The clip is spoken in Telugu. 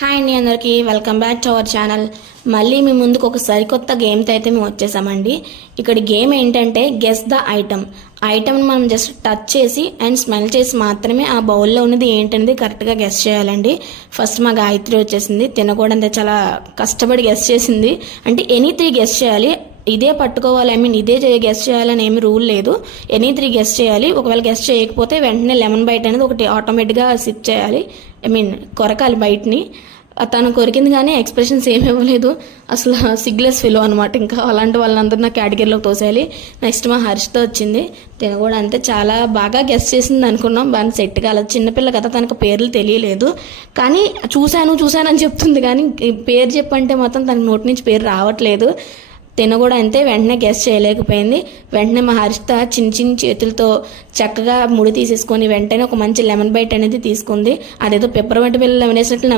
హాయ్ అండి, అందరికీ welcome back to our channel. మళ్ళీ మీ ముందుకు ఒక సరికొత్త గేమ్తో అయితే మేము వచ్చేసామండి. ఇక్కడ గేమ్ ఏంటంటే గెస్ ద ఐటమ్. ఐటమ్ని మనం జస్ట్ టచ్ చేసి అండ్ స్మెల్ చేసి మాత్రమే ఆ బౌల్లో ఉన్నది ఏంటనేది కరెక్ట్గా గెస్ చేయాలండి. ఫస్ట్ మా గాయత్రి వచ్చేసింది, తినకూడదు చాలా కష్టపడి గెస్ చేసింది. అంటే ఎనీ 3 గెస్ చేయాలి, ఇదే పట్టుకోవాలి, ఇదే గెస్ చేయాలని ఏమి రూల్ లేదు. ఎనీ 3 గెస్ చేయాలి. ఒకవేళ గెస్ చేయకపోతే వెంటనే లెమన్ బైట్ అనేది ఒకటి ఆటోమేటిక్గా సిప్ చేయాలి, కొరకాలి బయటని. తను కొరికింది కానీ ఎక్స్ప్రెషన్స్ ఏమి ఇవ్వలేదు, అసలు సిగ్లెస్ ఫెలో అనమాట. ఇంకా అలాంటి వాళ్ళందరూ నా కేటగిరీలోకి తోసేయాలి. నెక్స్ట్ మా హర్షతో వచ్చింది, తిన కూడా అంతే చాలా బాగా గెస్ చేసింది అనుకున్నాం, బాగా సెట్ కాలేదు. చిన్నపిల్ల కదా, తనకు పేర్లు తెలియలేదు. కానీ చూశాను అని చెప్తుంది, కానీ పేరు చెప్పంటే మాత్రం తనకు నోటి నుంచి పేరు రావట్లేదు. తిన కూడా అంతే, వెంటనే గెస్ చేయలేకపోయింది. వెంటనే మా హర్షిత చిన్న చేతులతో చక్కగా ముడి తీసేసుకొని వెంటనే ఒక మంచి లెమన్ బైట్ అనేది తీసుకుంది. అదేదో పెప్పర్ వంటి పిల్లలు నవ్వేసినట్లు